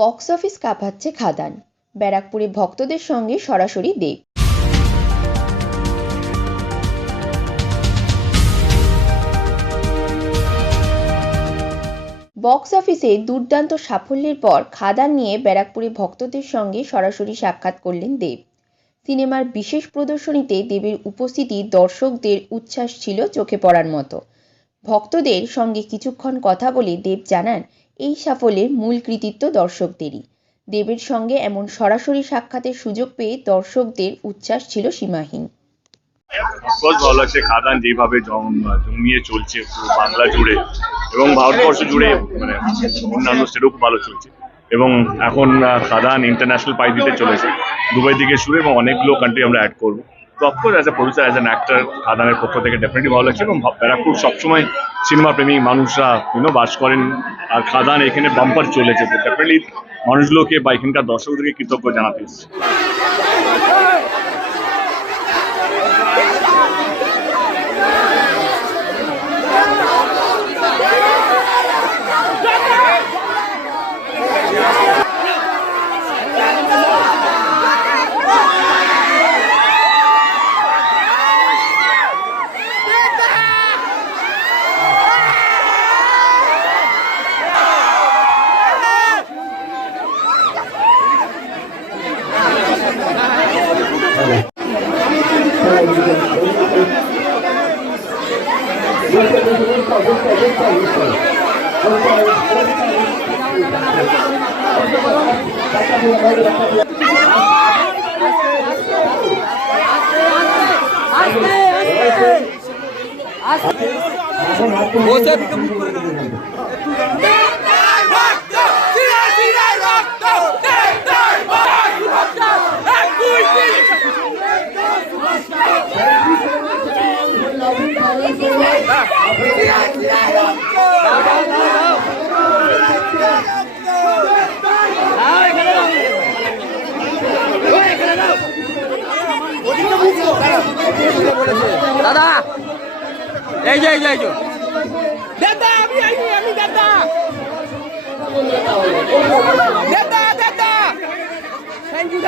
Box office কাঁপাচ্ছে খাদান, ব্যারাকপুরে ভক্তদের সঙ্গে সরাসরি দেব। বক্স অফিসে দুর্দান্ত সাফল্যের পর খাদান নিয়ে ব্যারাকপুরে ভক্তদের সঙ্গে সরাসরি সাক্ষাৎ করলেন দেব। সিনেমার বিশেষ প্রদর্শনীতে দেবের উপস্থিতি দর্শকদের উচ্ছ্বাস ছিল চোখে পড়ার মতো। ভক্তদের সঙ্গে কিছুক্ষণ কথা বলে দেব জানান, এই সাফল্যের মূল কৃতিত্ব দর্শকদেরই। দেবের সঙ্গে এমন সরাসরি সাক্ষাতের সুযোগ পেয়ে দর্শকদের উচ্ছ্বাস ছিল সীমাহীন। ভালো লাগছে খাদান যেভাবে জমিয়ে চলছে পুরো বাংলা জুড়ে এবং ভারতবর্ষ জুড়ে, মানে অন্যান্য স্টেটও খুব ভালো চলছে এবং এখন খাদান ইন্টারন্যাশনাল পাই দিতে চলেছে দুবাই থেকে শুরু এবং অনেকগুলো কান্ট্রি আমরা অ্যাড করবো। তো of course as a producer, as an actor খাদানের পক্ষ থেকে ডেফিনেটলি ভালো লাগছে এবং ব্যারাকপুর সবসময় সিনেমা প্রেমী মানুষরা বাস করেন আর খাদান এখানে বাম্পার চলেছে, তো ডেফিনেটলি মানুষগুলোকে বা এখানকার দর্শকদেরকে কৃতজ্ঞ জানাতে এসেছে। দাদা এই যে দাদা আমি দাদা থ্যাংক ইউ